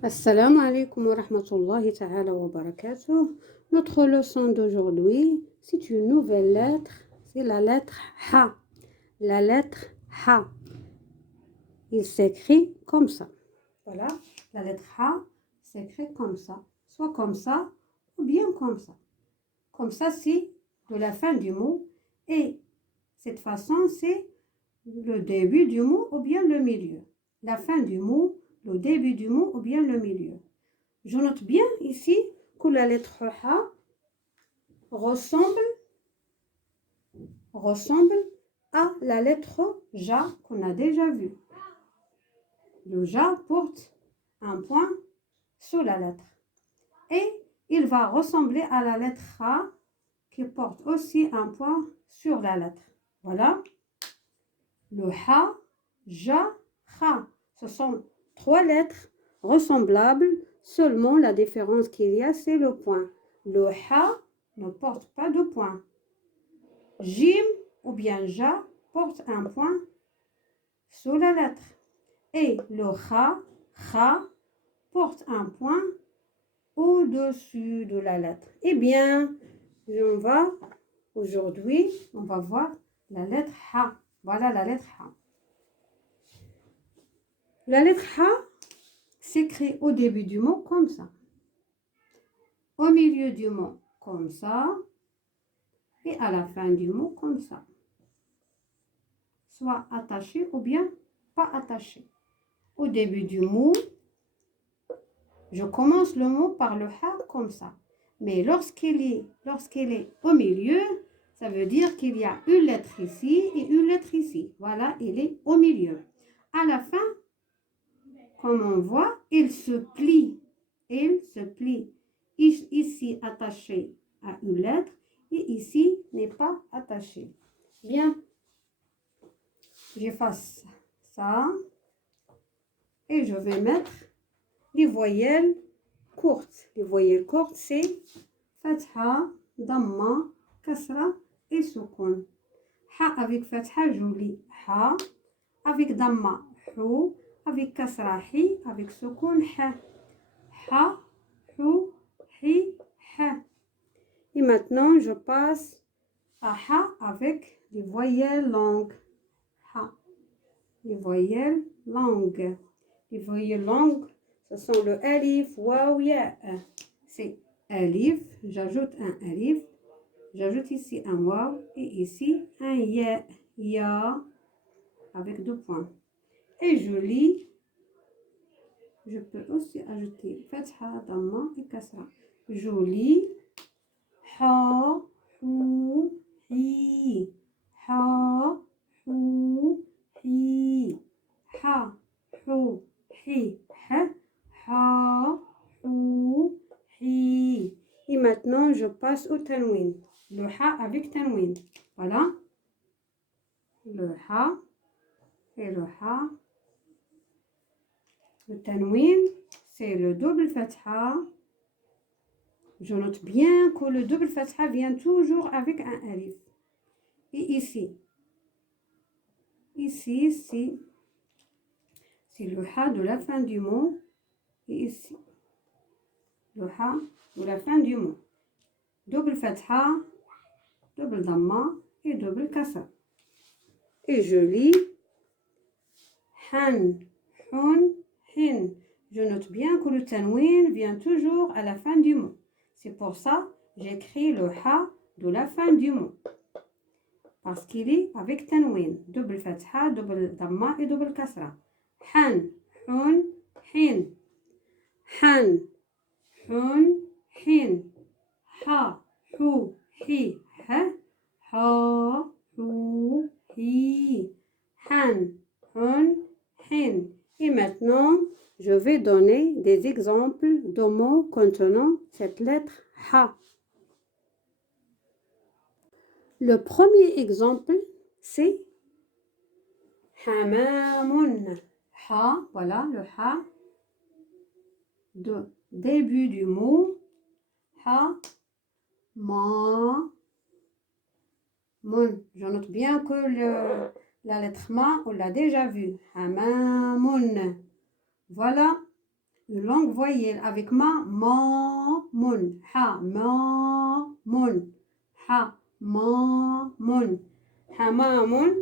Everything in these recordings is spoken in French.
Assalamu alaikum wa rahmatullahi ta'ala wa barakatuh. Notre leçon d'aujourd'hui, c'est une nouvelle lettre, c'est la lettre Ha. La lettre Ha. Il s'écrit comme ça. Voilà, la lettre Ha s'écrit comme ça. Soit comme ça, ou bien comme ça. Comme ça, c'est de la fin du mot. Et cette façon, c'est le début du mot ou bien le milieu. La fin du mot, le début du mot ou bien le milieu. Je note bien ici que la lettre Ha ressemble à la lettre Ja qu'on a déjà vue. Le Ja porte un point sur la lettre. Et il va ressembler à la lettre Ha qui porte aussi un point sur la lettre. Voilà. Le Ha, Ja, Ha. Ce sont trois lettres ressemblables. Seulement la différence qu'il y a, c'est le point. Le Ha ne porte pas de point. Jim ou bien Ja porte un point sur la lettre. Et le Ha porte un point au-dessus de la lettre. Eh bien, aujourd'hui, on va voir la lettre Ha. Voilà la lettre Ha. La lettre Ha s'écrit au début du mot comme ça. Au milieu du mot comme ça. Et à la fin du mot comme ça. Soit attaché ou bien pas attaché. Au début du mot, je commence le mot par le Ha comme ça. Mais lorsqu'il est au milieu, ça veut dire qu'il y a une lettre ici et une lettre ici. Voilà, il est au milieu. À la fin, comme on voit, il se plie. Il se plie. Ici attaché à une lettre et ici n'est pas attaché. Bien, j'efface ça et je vais mettre les voyelles courtes. Les voyelles courtes, c'est Fatha, Damma, Kasra et Soukoun. Ha avec Fatha, je lis Ha. Avec Damma, Hou. Avec Kasra, Hi. Avec Soukoun, Ha. Ha, Hou, Hi, Ha. Et maintenant, je passe à Ha avec les voyelles longues. Ha. Les voyelles longues. Les voyelles longues, ce sont le alif, waw, ya. C'est alif, j'ajoute un alif, j'ajoute ici un waw et ici un ya, ya avec deux points. Et je lis, je peux aussi ajouter fatha, damma et kasra. Je lis ha, hu, hi, ha, hu, hi, ha, hu, hi, ha, ha, hu, hi. Et maintenant, je passe au tanwin. Le ha avec tanwin. Voilà. Le ha et le ha. Le tanwin, c'est le double fatha. Je note bien que le double fatha vient toujours avec un alif. Et ici, c'est le ha de la fin du mot. Et ici, le ha de la fin du mot. Double fatha, double damma et double kasra. Et je lis han, hun, hin. Je note bien que le tanwin vient toujours à la fin du mot. C'est pour ça que j'écris le ha de la fin du mot. Parce qu'il est avec tanwin. Double fatha, double damma et double kasra. Han, hun, hin. Han, hun, hin. Ha, hu, hi, ha. Ha, hu, hi. Han, hun, hin. Et maintenant, je vais donner des exemples de mots contenant cette lettre Ha. Le premier exemple, c'est Hamamun. Ha, voilà le Ha. De début du mot. Ha, ma, mun. Je note bien que la lettre ma, on l'a déjà vue. Hamamun. Voilà une longue voyelle avec ma, mon, ha, mon, ha, mon. Hamamun,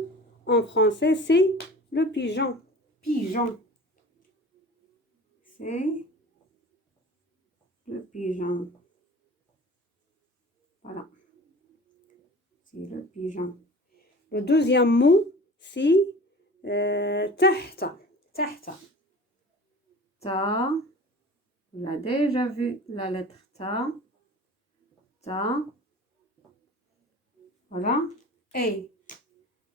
en français, c'est le pigeon. Pigeon. C'est le pigeon. Voilà. C'est le pigeon. Le deuxième mot, c'est tahta. Tahta. Ta. On a déjà vu la lettre ta. Ta. Voilà. Et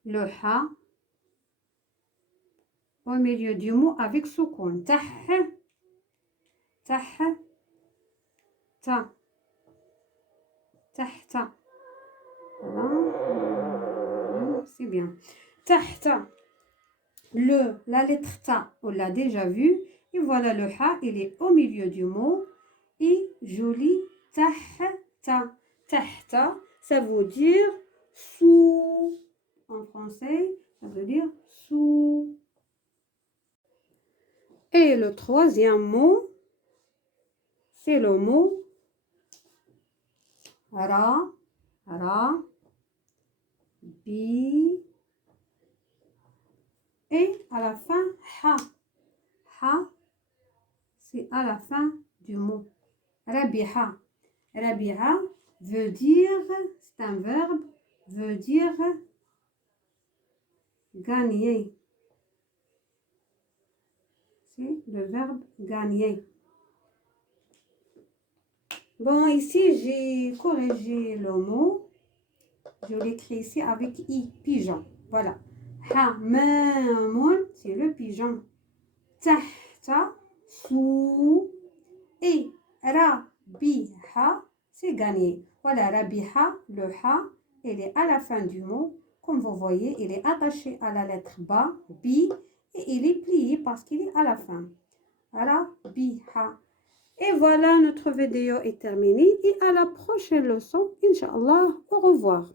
le ha au milieu du mot avec soukoun. Tah. Tah. Ta. Tahta. Voilà. C'est bien. Tahta. La lettre ta, on l'a déjà vu. Et voilà le ha, il est au milieu du mot. Et joli. Tahta. Tahta, ça veut dire sous. En français, ça veut dire sous. Et le troisième mot, c'est le mot ra, bi, et à la fin, ha. Ha, c'est à la fin du mot. Rabiha. Rabiha veut dire, c'est un verbe, veut dire gagner. C'est le verbe gagner. Bon, ici, j'ai corrigé le mot. Je l'écris ici avec i, pigeon. Voilà. Hamamun, c'est le pigeon. Tahta, sous. Et rabiha, c'est gagner. Voilà, rabiha, le ha, il est à la fin du mot. Comme vous voyez, il est attaché à la lettre ba, bi, et il est plié parce qu'il est à la fin. Rabiha. Et voilà, notre vidéo est terminée. Et à la prochaine leçon, Inch'Allah, au revoir.